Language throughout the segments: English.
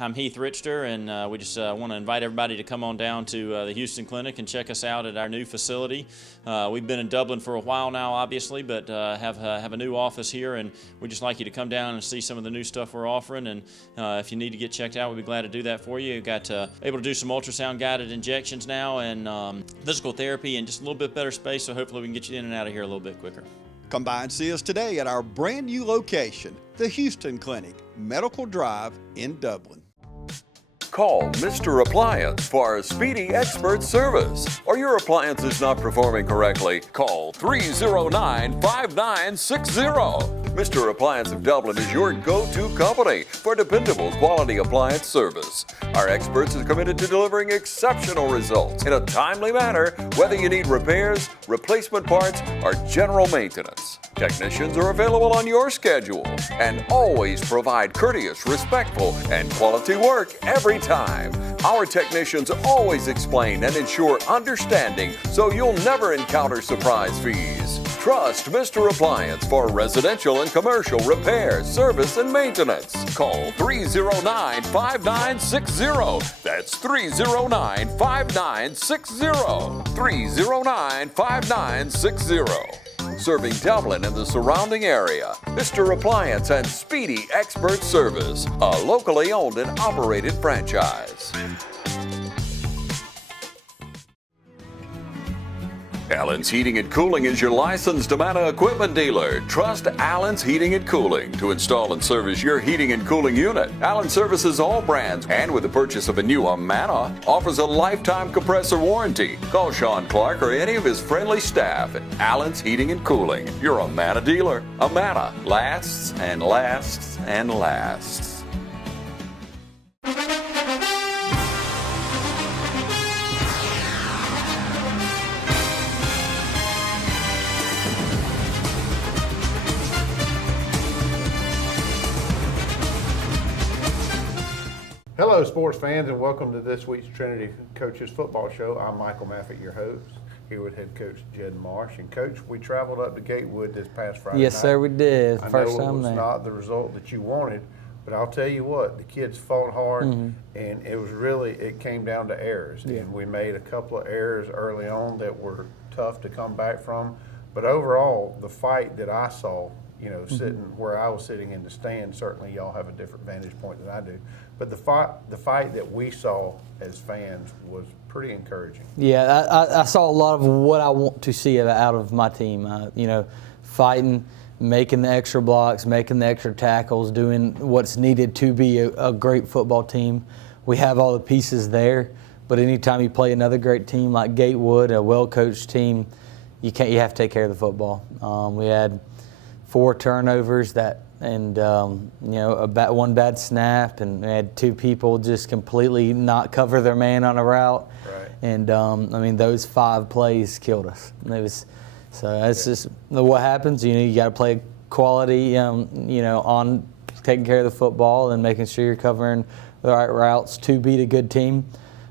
I'm Heath Richter, and we just want to invite everybody to come on down to the Houston Clinic and check us out at our new facility. We've been in Dublin for a while now, obviously, but have a new office here, and we'd just like you to come down and see some of the new stuff we're offering. And if you need to get checked out, we'd be glad to do that for you. We've got able to do some ultrasound-guided injections now, and physical therapy, and just a little bit better space, so hopefully we can get you in and out of here a little bit quicker. Come by and see us today at our brand new location, the Houston Clinic, Medical Drive in Dublin. Call Mr. Appliance for a speedy expert service. Or your appliance is not performing correctly, call 309-5960. Mr. Appliance of Dublin is your go-to company for dependable quality appliance service. Our experts are committed to delivering exceptional results in a timely manner, whether you need repairs, replacement parts, or general maintenance. Technicians are available on your schedule and always provide courteous, respectful, and quality work every time. Our technicians always explain and ensure understanding, so you'll never encounter surprise fees. Trust Mr. Appliance for residential and commercial repair, service, and maintenance. Call 309-5960. That's 309-5960. 309-5960. Serving Dublin and the surrounding area. Mr. Appliance and Speedy Expert Service, a locally owned and operated franchise. Allen's Heating and Cooling is your licensed Amana equipment dealer. Trust Allen's Heating and Cooling to install and service your heating and cooling unit. Allen services all brands, and with the purchase of a new Amana, offers a lifetime compressor warranty. Call Sean Clark or any of his friendly staff at Allen's Heating and Cooling, your Amana dealer. Amana lasts and lasts and lasts. Hello, sports fans, and welcome to this week's Trinity Coaches Football Show. I'm Michael Maffett, your host, here with head coach Jed Marsh. And, Coach, we traveled up to Gatewood this past Friday Yes, night. sir, we did. First time it was there. not the result that you wanted, but I'll tell you what, the kids fought hard, and it came down to errors. Yeah. And we made a couple of errors early on that were tough to come back from. But overall, the fight that I saw, sitting where I was sitting in the stand, certainly y'all have a different vantage point than I do. But the fight that we saw as fans was pretty encouraging. Yeah, I saw a lot of what I want to see out of my team. Fighting, making the extra blocks, making the extra tackles, doing what's needed to be a great football team. We have all the pieces there, but anytime you play another great team like Gatewood, a well-coached team, you have to take care of the football. We had 4 turnovers one bad snap, and we had 2 people just completely not cover their man on a route. Right. And those 5 plays killed us. That's just what happens. You got to play quality. On taking care of the football and making sure you're covering the right routes to beat a good team.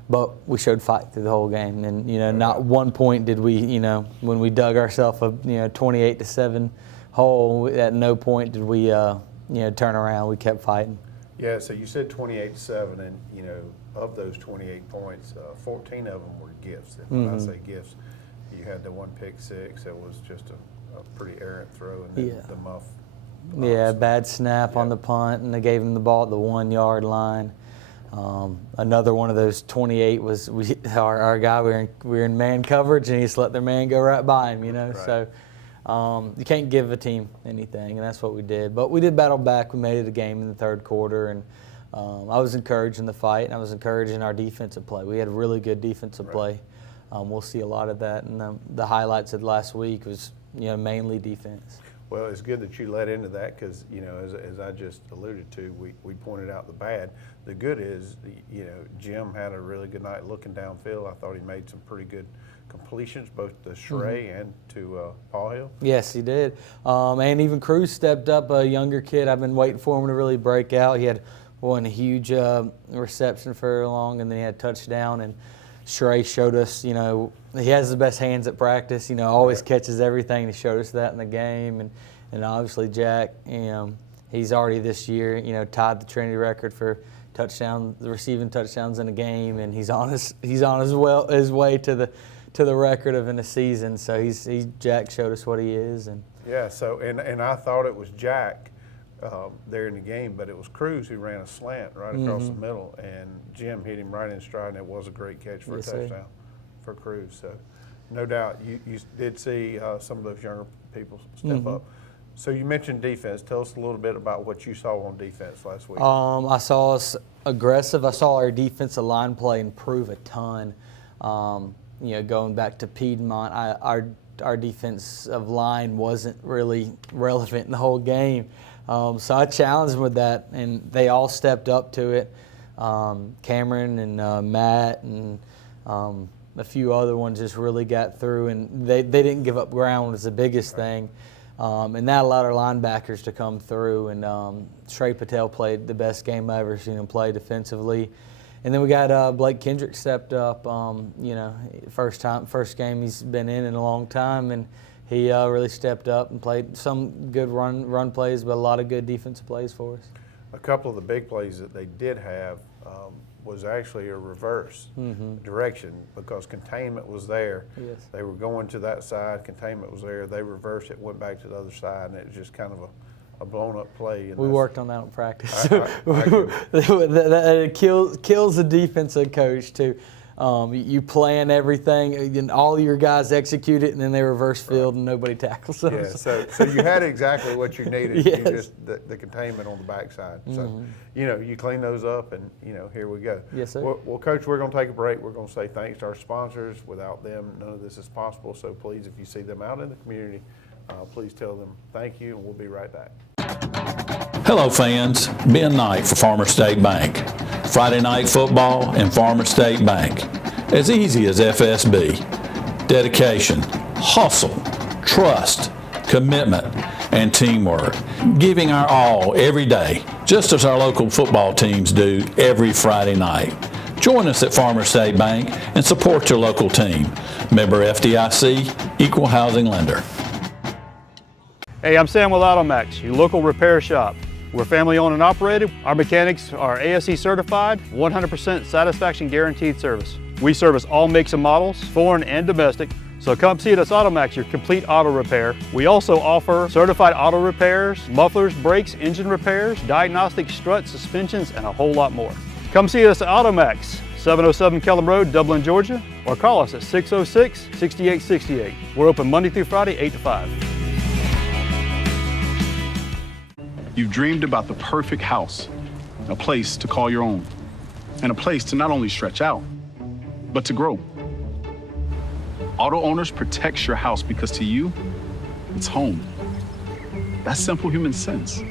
But we showed fight through the whole game, and not one point did we, when we dug ourselves a 28-7 hole, at no point did we turn around. We kept fighting. Yeah, so you said 28-7, and of those 28 points, 14 of them were gifts. And when I say gifts, you had the one pick six that was just a pretty errant throw, and then the muff. Yeah, bad snap on the punt, and they gave him the ball at the 1-yard line. Another one of those 28 was our guy. We were in man coverage, and he just let their man go right by him. Right. So. You can't give a team anything, and that's what we did. But we did battle back. We made it a game in the third quarter, and I was encouraged in the fight, and I was encouraged in our defensive play. We had really good defensive play. We'll see a lot of that, and the highlights of last week was mainly defense. Well, it's good that you led into that because, as I just alluded to, we pointed out the bad. The good is, Jim had a really good night looking downfield. I thought he made some pretty good completions, both to Shrey and to Paul Hill. Yes, he did. And even Cruz stepped up, a younger kid. I've been waiting for him to really break out. He had one huge reception for long, and then he had a touchdown. And Shrey showed us, he has the best hands at practice, always catches everything. He showed us that in the game. And obviously Jack, he's already this year, tied the Trinity record for touchdown, the receiving touchdowns in a game, and he's on his way to the record of in a season. So Jack showed us what he is. And yeah. So and I thought it was Jack there in the game, but it was Cruz who ran a slant right across the middle, and Jim hit him right in stride, and it was a great catch for a touchdown for Cruz. So no doubt you did see some of those younger people step up. So you mentioned defense. Tell us a little bit about what you saw on defense last week. I saw us aggressive. I saw our defensive line play improve a ton. Going back to Piedmont, our defensive line wasn't really relevant in the whole game. So I challenged them with that, and they all stepped up to it. Cameron and Matt and a few other ones just really got through, and they didn't give up ground was the biggest thing. And that allowed our linebackers to come through, and Trey Patel played the best game I've ever seen him play defensively. And then we got Blake Kendrick stepped up, first game he's been in a long time, and he really stepped up and played some good run plays, but a lot of good defensive plays for us. A couple of the big plays that they did have was actually a reverse direction, because containment was there. Yes. They were going to that side, containment was there. They reversed it, went back to the other side, and it was just kind of a blown-up play. And we worked on that in practice. I It kills the defensive coach too. You plan everything, and all your guys execute it, and then they reverse field, and nobody tackles them. Yeah, so you had exactly what you needed. Yes. You just the containment on the backside. So you clean those up, and here we go. Yes, sir. Well, Coach, we're going to take a break. We're going to say thanks to our sponsors. Without them, none of this is possible. So please, if you see them out in the community, please tell them thank you, and we'll be right back. Hello fans, Ben Knight for Farmer State Bank. Friday night football and Farmer State Bank. As easy as FSB. Dedication, hustle, trust, commitment, and teamwork. Giving our all every day, just as our local football teams do every Friday night. Join us at Farmer State Bank and support your local team. Member FDIC, Equal Housing Lender. Hey, I'm Sam with Automax, your local repair shop. We're family owned and operated. Our mechanics are ASE certified, 100% satisfaction guaranteed service. We service all makes and models, foreign and domestic. So come see us at Automax, your complete auto repair. We also offer certified auto repairs, mufflers, brakes, engine repairs, diagnostic struts, suspensions, and a whole lot more. Come see us at Automax, 707 Kellum Road, Dublin, Georgia, or call us at 606-6868. We're open Monday through Friday, 8 to 5. You've dreamed about the perfect house, a place to call your own, and a place to not only stretch out, but to grow. Auto Owners protects your house because to you, it's home. That's simple human sense.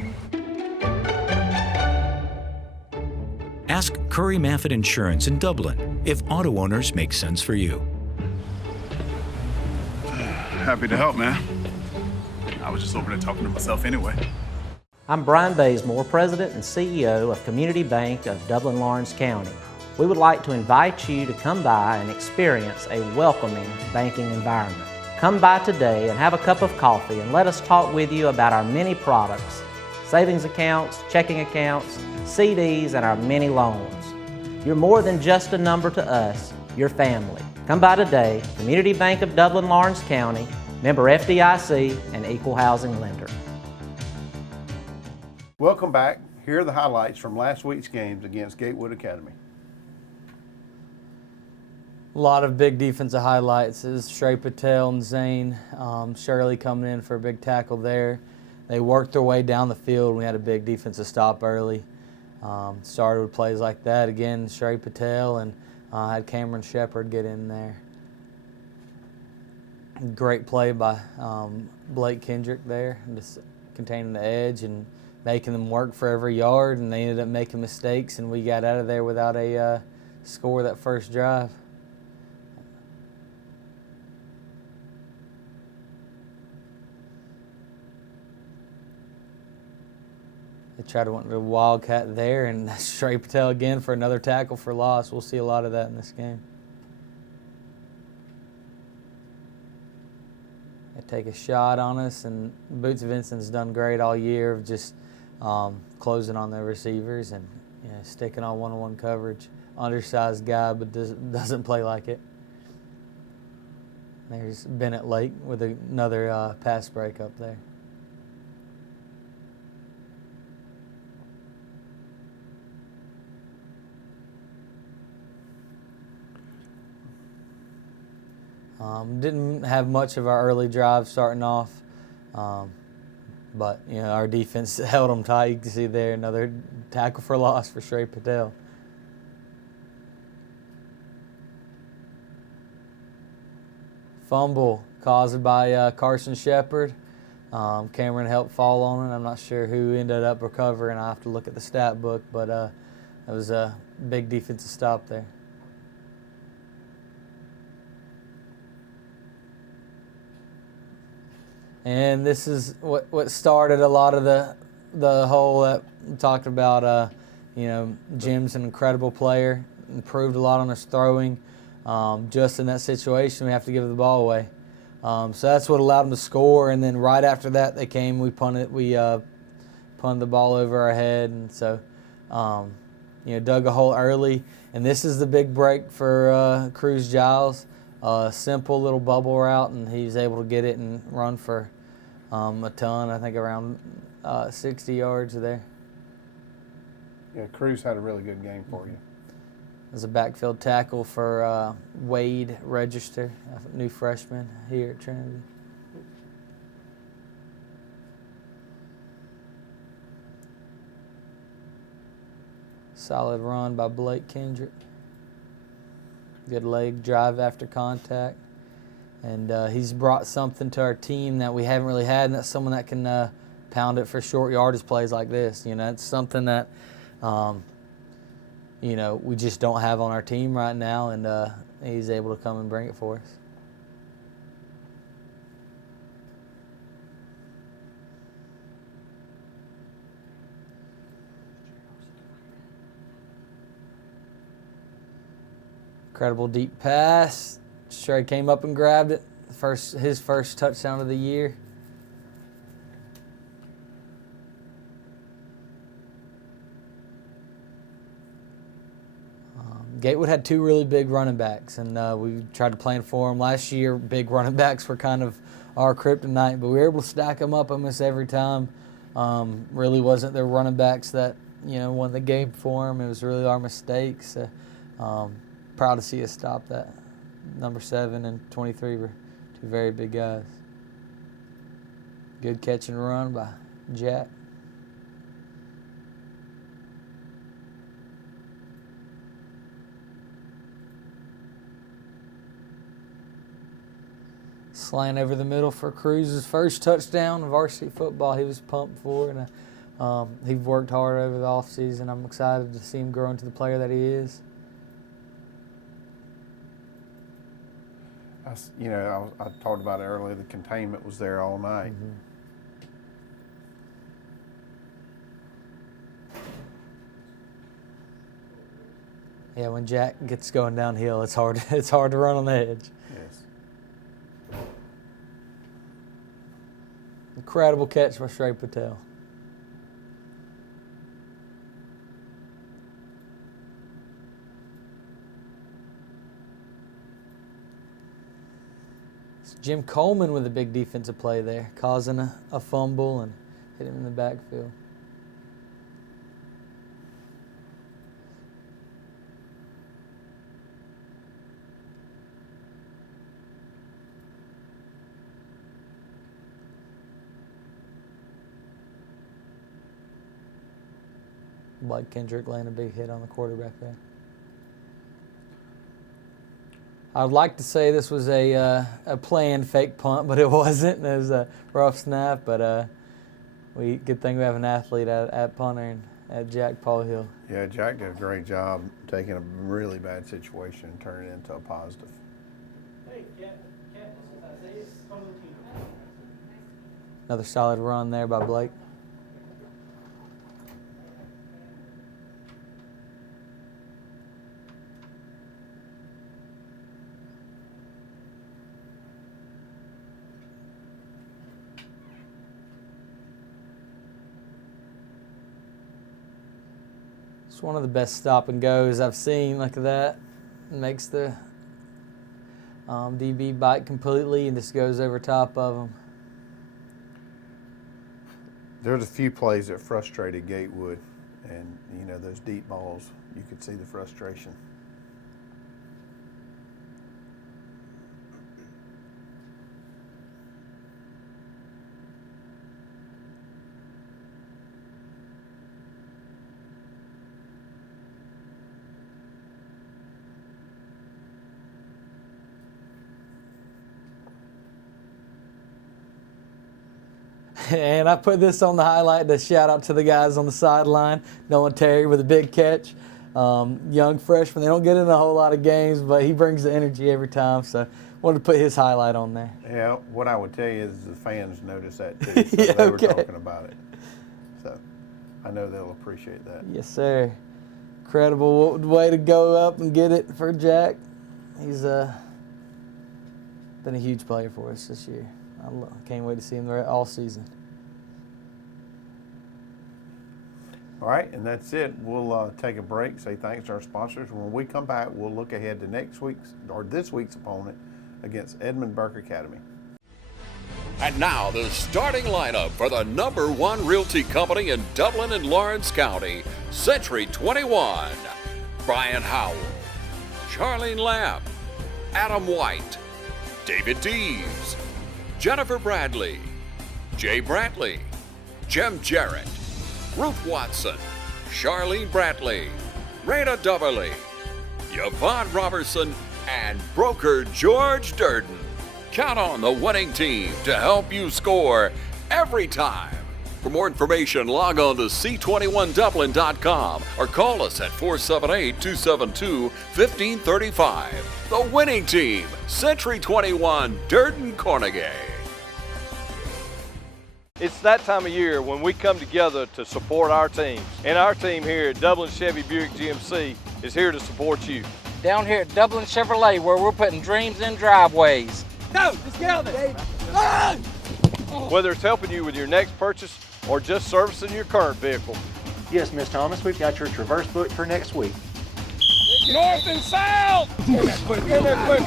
Ask Curry Maffett Insurance in Dublin if Auto Owners make sense for you. Happy to help, man. I was just over there talking to myself anyway. I'm Brian Bazemore, President and CEO of Community Bank of Dublin-Lawrence County. We would like to invite you to come by and experience a welcoming banking environment. Come by today and have a cup of coffee and let us talk with you about our many products, savings accounts, checking accounts, CDs, and our many loans. You're more than just a number to us, you're family. Come by today, Community Bank of Dublin-Lawrence County, member FDIC, and Equal Housing Lender. Welcome back. Here are the highlights from last week's games against Gatewood Academy. A lot of big defensive highlights is Trey Patel and Zane Shirley coming in for a big tackle there. They worked their way down the field. We had a big defensive stop early. Started with plays like that. Again, Trey Patel and had Cameron Shepard get in there. Great play by Blake Kendrick there, just containing the edge and making them work for every yard, and they ended up making mistakes, and we got out of there without a score that first drive. They tried to went to Wildcat there, and Trey Patel again for another tackle for loss. We'll see a lot of that in this game. They take a shot on us, and Boots Vincent's done great all year of just closing on their receivers, and you know, sticking on one-on-one coverage. Undersized guy, but doesn't play like it. There's Bennett Lake with another pass break up there. Didn't have much of our early drive starting off, but you know, our defense held them tight. You can see there another tackle for loss for Shrey Patel. Fumble caused by Carson Shepard. Cameron helped fall on it. I'm not sure who ended up recovering. I have to look at the stat book, but it was a big defensive stop there. And this is what started a lot of the whole that we talked about. You know, Jim's an incredible player, improved a lot on his throwing. Just in that situation, we have to give the ball away. So that's what allowed them to score. And then right after that, we punted the ball over our head, and so you know, dug a hole early. And this is the big break for Cruz Giles. Simple little bubble route, and he was able to get it and run for a ton. I think around 60 yards there. Yeah, Cruz had a really good game for you. There's a backfield tackle for Wade Register, a new freshman here at Trinity. Solid run by Blake Kendrick. Good leg drive after contact. And he's brought something to our team that we haven't really had, and that's someone that can pound it for short yardage plays like this. You know, it's something that you know, we just don't have on our team right now, and he's able to come and bring it for us. Incredible deep pass. Shrey came up and grabbed it. His first touchdown of the year. Gatewood had two really big running backs, and we tried to plan for them. Last year, big running backs were kind of our kryptonite, but we were able to stack them up almost every time. Really wasn't their running backs that, you know, won the game for them. It was really our mistakes. Proud to see us stop that. Number 7 and 23 were two very big guys. Good catch and run by Jack. Slant over the middle for Cruz's first touchdown in varsity football. He was pumped for, and he worked hard over the offseason. I'm excited to see him grow into the player that he is. You know, I talked about it earlier. The containment was there all night. Mm-hmm. Yeah, when Jack gets going downhill, it's hard. It's hard to run on the edge. Yes. Incredible catch by Shrey Patel. It's Jim Coleman with a big defensive play there, causing a fumble and hit him in the backfield. Blake Kendrick laying a big hit on the quarterback there. I'd like to say this was a planned fake punt, but it wasn't. It was a rough snap, but good thing we have an athlete at punter and at Jack Paul Hill. Yeah, Jack did a great job taking a really bad situation and turning it into a positive. Another solid run there by Blake. It's one of the best stop and goes I've seen. Look at that. It makes the DB bite completely and just goes over top of him. There's a few plays that frustrated Gatewood, and you know, those deep balls, you could see the frustration. And I put this on the highlight to shout out to the guys on the sideline. Nolan Terry with a big catch. Young freshman. They don't get in a whole lot of games, but he brings the energy every time. So wanted to put his highlight on there. Yeah, what I would tell you is the fans noticed that too. So yeah, they were talking about it. So I know they'll appreciate that. Yes, sir. Incredible way to go up and get it for Jack. He's been a huge player for us this year. I can't wait to see him there all season. All right, and that's it. We'll take a break, say thanks to our sponsors. When we come back, we'll look ahead to this week's opponent against Edmund Burke Academy. And now the starting lineup for the #1 realty company in Dublin and Lawrence County, Century 21. Brian Howell, Charlene Lamb, Adam White, David Deves, Jennifer Bradley, Jay Brantley, Jim Jarrett, Ruth Watson, Charlene Brantley, Raina Duberly, Yvonne Robertson, and broker George Durden. Count on the winning team to help you score every time. For more information, log on to c21dublin.com or call us at 478-272-1535. The winning team, Century 21, Durden Cornegay. It's that time of year when we come together to support our teams. And our team here at Dublin Chevy Buick GMC is here to support you. Down here at Dublin Chevrolet, where we're putting dreams in driveways. Go! Let's get out there! Whether it's helping you with your next purchase or just servicing your current vehicle. Yes, Miss Thomas, we've got your Traverse booked for next week. North and south! Get there quick!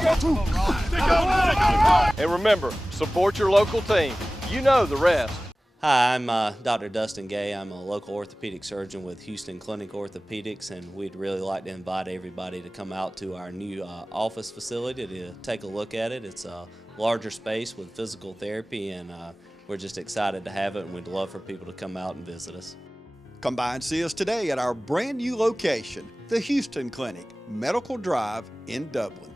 And remember, support your local team. You know the rest. Hi, I'm Dr. Dustin Gay. I'm a local orthopedic surgeon with Houston Clinic Orthopedics, and we'd really like to invite everybody to come out to our new office facility to take a look at it. It's a larger space with physical therapy, and we're just excited to have it, and we'd love for people to come out and visit us. Come by and see us today at our brand new location, the Houston Clinic, Medical Drive in Dublin.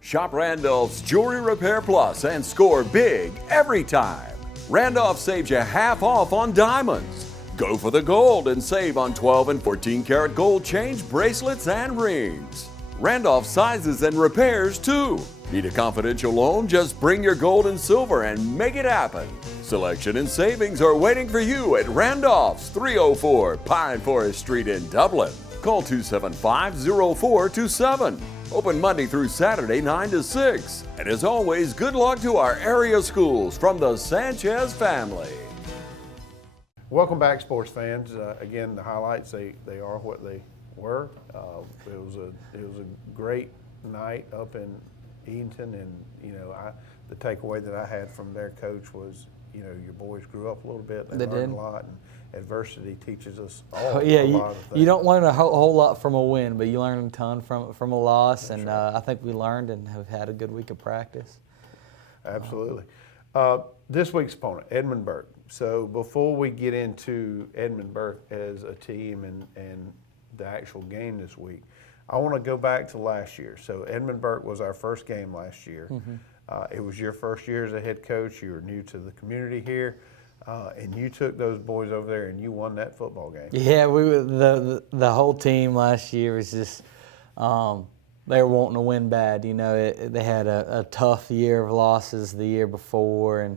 Shop Randolph's Jewelry Repair Plus and score big every time. Randolph saves you half off on diamonds. Go for the gold and save on 12 and 14 karat gold change bracelets and rings. Randolph sizes and repairs too. Need a confidential loan? Just bring your gold and silver and make it happen. Selection and savings are waiting for you at Randolph's, 304 Pine Forest Street in Dublin. Call 275-0427. Open Monday through Saturday, 9 to 6. And as always, good luck to our area schools from the Sanchez family. Welcome back, sports fans. Again, the highlights, they are what they were. It was a great night up in Eatonton, and you know, the takeaway that I had from their coach was, you know, your boys grew up a little bit. They learned a lot, and adversity teaches us all a lot of things. You don't learn a whole lot from a win, but you learn a ton from a loss. That's and right. I think we learned and have had a good week of practice. Absolutely. This week's opponent, Edmund Burke. So before we get into Edmund Burke as a team and the actual game this week, I want to go back to last year. So Edmund Burke was our first game last year. Mm-hmm. It was your first year as a head coach. You were new to the community here. And you took those boys over there and you won that football game. Yeah, the whole team last year was just they were wanting to win bad. You know, they had a tough year of losses the year before, and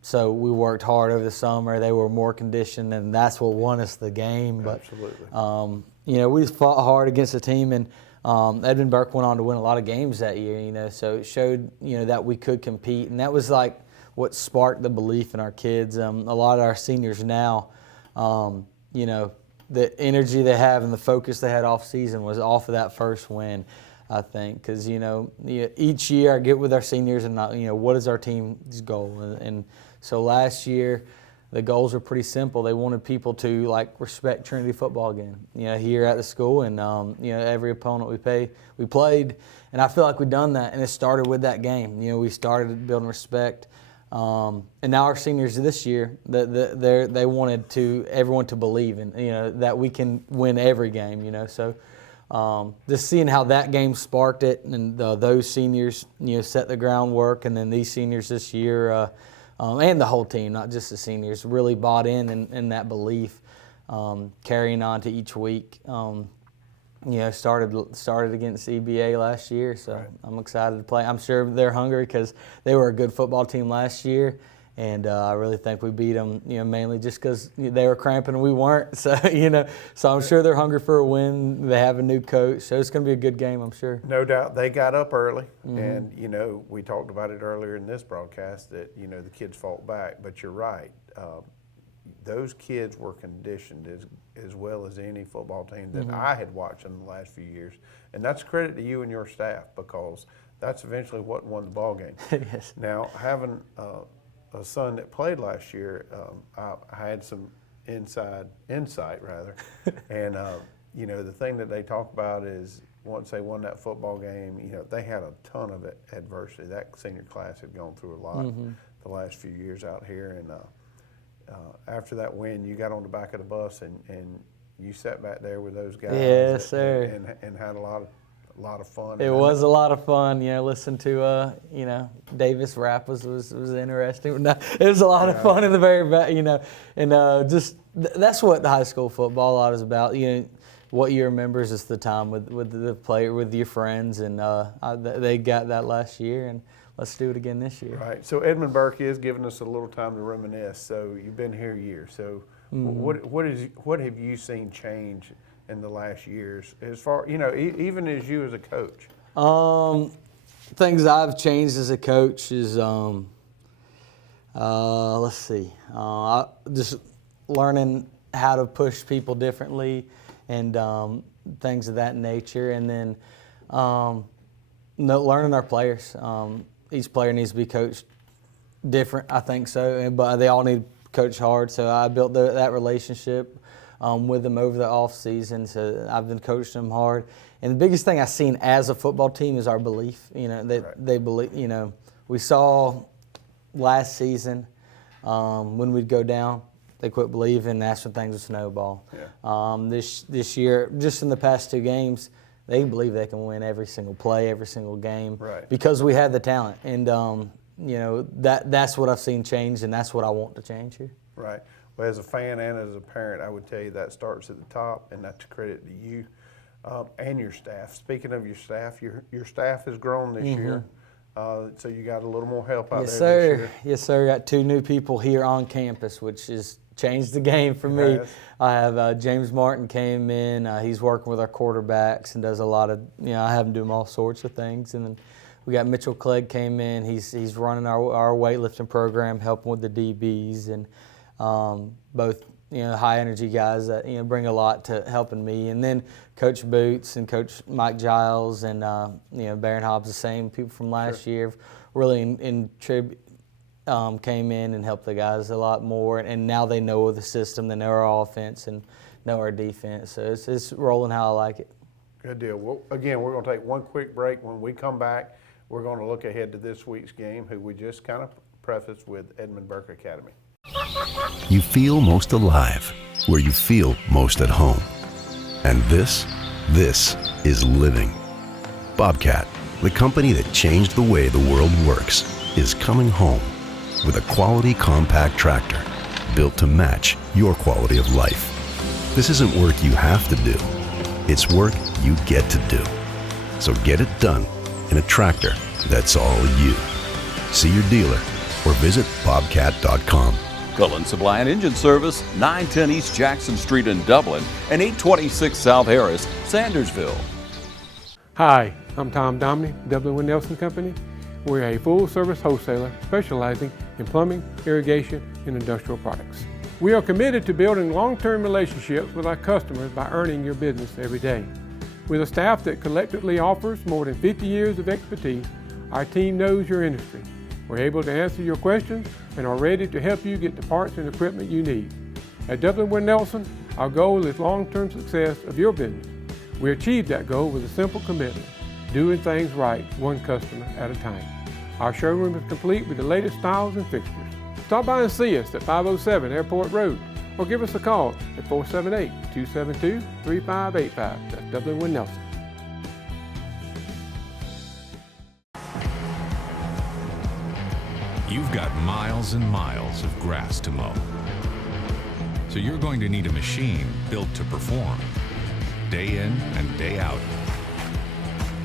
so we worked hard over the summer. They were more conditioned, and that's what won us the game. But absolutely, you know, we just fought hard against the team, and Edmund Burke went on to win a lot of games that year. You know, so it showed that we could compete, and that was like what sparked the belief in our kids. A lot of our seniors now, the energy they have and the focus they had off season was off of that first win, I think. Because, each year I get with our seniors and, what is our team's goal? And so last year, the goals were pretty simple. They wanted people to respect Trinity football again, here at the school, and every opponent we played, and I feel like we've done that. And it started with that game. We started building respect, and now our seniors this year, they wanted everyone to believe in that we can win every game. So just seeing how that game sparked it, and those seniors set the groundwork, and then these seniors this year. And the whole team, not just the seniors, really bought in that belief, carrying on to each week. Started against EBA last year, so right. I'm excited to play. I'm sure they're hungry because they were a good football team last year, and I really think we beat them, mainly just because they were cramping and we weren't. So, so I'm sure they're hungry for a win. They have a new coach, so it's going to be a good game, I'm sure. No doubt. They got up early, and, we talked about it earlier in this broadcast that, the kids fought back. But you're right. Those kids were conditioned as well as any football team that I had watched in the last few years. And that's credit to you and your staff, because that's eventually what won the ball game. Yes. Now, having a son that played last year, I had some insight rather, and the thing that they talk about is once they won that football game, they had a ton of adversity. That senior class had gone through a lot the last few years out here, and after that win, you got on the back of the bus and you sat back there with those guys. Yes, sir. And had a lot of fun. It was a lot of fun, listen to, Davis rap was interesting. No, it was a lot of fun in the very back, and just that's what high school football a lot is about. What you remember is just the time with the player, with your friends, and they got that last year, and let's do it again this year. Right. So Edmund Burke is giving us a little time to reminisce. So you've been here a year. So what have you seen change in the last years, as far even as you as a coach? Things I've changed as a coach is let's see, just learning how to push people differently, and things of that nature, and then learning our players. Each player needs to be coached different, I think so, but they all need to coach hard. So I built that relationship with them over the off season. So I've been coaching them hard. And the biggest thing I've seen as a football team is our belief. They believe. We saw last season when we'd go down, they quit believing, and that's when things would snowball. Yeah. This year, just in the past 2 games, they believe they can win every single play, every single game, because we had the talent. And that's what I've seen change, and that's what I want to change here. Right. Well, as a fan and as a parent, I would tell you that starts at the top, and that's a credit to you and your staff. Speaking of your staff, your staff has grown this year, so you got a little more help out there this year. Yes, sir. Got 2 new people here on campus, which has changed the game for me. Yes. I have James Martin came in. He's working with our quarterbacks and does a lot of, I have him doing all sorts of things. And then we got Mitchell Clegg came in. He's running our weightlifting program, helping with the DBs, and both high energy guys that bring a lot to helping me. And then Coach Boots and Coach Mike Giles and Baron Hobbs, the same people from last year, really came in and helped the guys a lot more. And now they know the system, they know our offense and know our defense. So it's rolling how I like it. Good deal. Well, again, we're going to take one quick break. When we come back, we're going to look ahead to this week's game, who we just kind of prefaced with Edmund Burke Academy. You feel most alive where you feel most at home. And this is living. Bobcat, the company that changed the way the world works, is coming home with a quality compact tractor built to match your quality of life. This isn't work you have to do. It's work you get to do. So get it done in a tractor that's all you. See your dealer or visit bobcat.com. Cullen Supply and Engine Service, 910 East Jackson Street in Dublin and 826 South Harris, Sandersville. Hi, I'm Tom Domney, Dublin Nelson Company. We're a full-service wholesaler specializing in plumbing, irrigation, and industrial products. We are committed to building long-term relationships with our customers by earning your business every day. With a staff that collectively offers more than 50 years of expertise, our team knows your industry. We're able to answer your questions and are ready to help you get the parts and equipment you need. At Dublin Wood Nelson, our goal is long-term success of your business. We achieve that goal with a simple commitment, doing things right, one customer at a time. Our showroom is complete with the latest styles and fixtures. Stop by and see us at 507 Airport Road or give us a call at 478-272-3585. That's Dublin Wood Nelson. You've got miles and miles of grass to mow. So you're going to need a machine built to perform, day in and day out,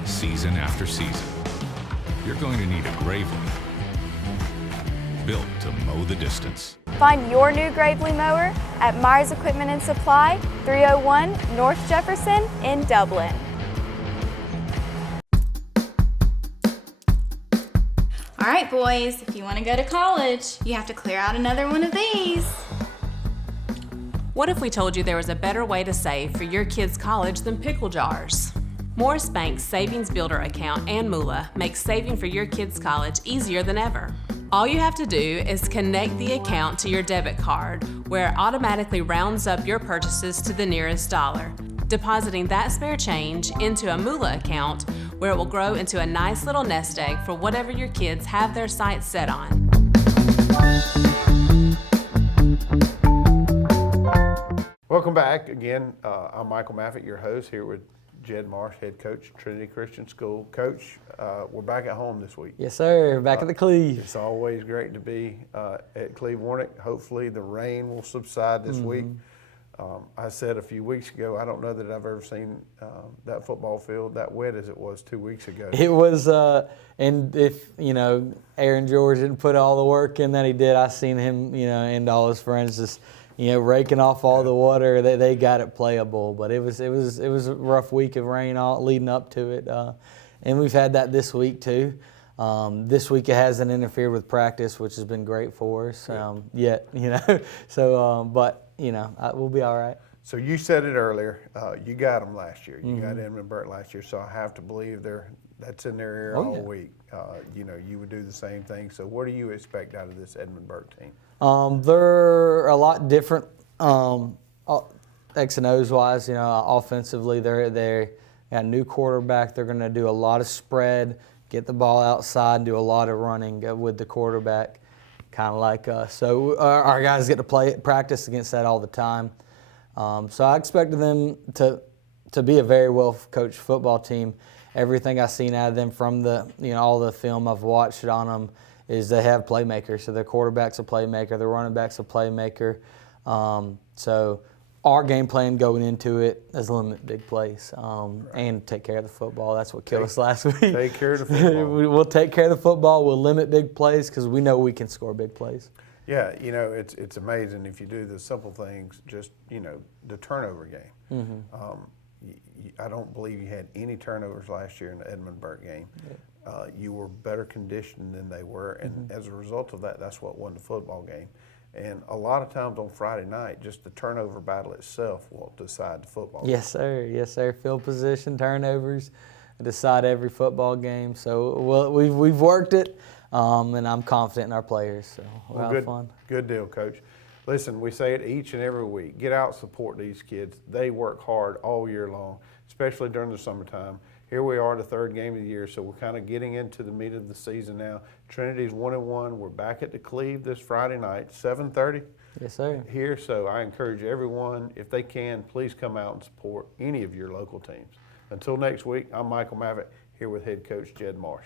season after season. You're going to need a Gravely, built to mow the distance. Find your new Gravely mower at Myers Equipment and Supply, 301 North Jefferson in Dublin. All right, boys, if you want to go to college, you have to clear out another one of these. What if we told you there was a better way to save for your kids' college than pickle jars? Morris Bank's Savings Builder account and moolah makes saving for your kids' college easier than ever. All you have to do is connect the account to your debit card, where it automatically rounds up your purchases to the nearest dollar, depositing that spare change into a moolah account where it will grow into a nice little nest egg for whatever your kids have their sights set on. Welcome back again. I'm Michael Maffitt, your host, here with Jed Marsh, head coach, Trinity Christian School. Coach, we're back at home this week. Yes, sir. Back at the Cleve. It's always great to be at Cleve Warnick. Hopefully the rain will subside this week. I said a few weeks ago, I don't know that I've ever seen that football field that wet as it was 2 weeks ago. It was, and if, Aaron George didn't put all the work in that he did, I seen him, and all his friends just, raking off all the water. They got it playable, but it was a rough week of rain leading up to it, and we've had that this week too. This week it hasn't interfered with practice, which has been great for us yet, So, but we'll be all right. So you said it earlier. You got them last year. You got Edmund Burke last year. So I have to believe that's in their ear all week. You would do the same thing. So what do you expect out of this Edmund Burke team? They're a lot different X and O's wise. Offensively, they got a new quarterback. They're going to do a lot of spread, get the ball outside, and do a lot of running with the quarterback, kind of like us. So our guys get to practice against that all the time. So I expected them to be a very well-coached football team. Everything I've seen out of them from the all the film I've watched on them is they have playmakers. So their quarterback's a playmaker, their running back's a playmaker. So our game plan going into it is limit big plays and take care of the football. That's what killed us last week. Take care of the football. We'll take care of the football. We'll limit big plays because we know we can score big plays. Yeah, it's amazing if you do the simple things, just, the turnover game. I don't believe you had any turnovers last year in the Edmund Burke game. Yeah. You were better conditioned than they were, and as a result of that, that's what won the football game. And a lot of times on Friday night, just the turnover battle itself will decide the football game. Yes, sir. Yes, sir. Field position, turnovers decide every football game. So we've worked it, and I'm confident in our players. So we'll have fun. Good deal, Coach. Listen, we say it each and every week. Get out, support these kids. They work hard all year long, especially during the summertime. Here we are, the third game of the year, so we're kind of getting into the meat of the season now. Trinity's 1-1. We're back at the Cleve this Friday night, 7:30. Yes, sir. Here, so I encourage everyone, if they can, please come out and support any of your local teams. Until next week, I'm Michael Maffitt, here with head coach Jed Marsh.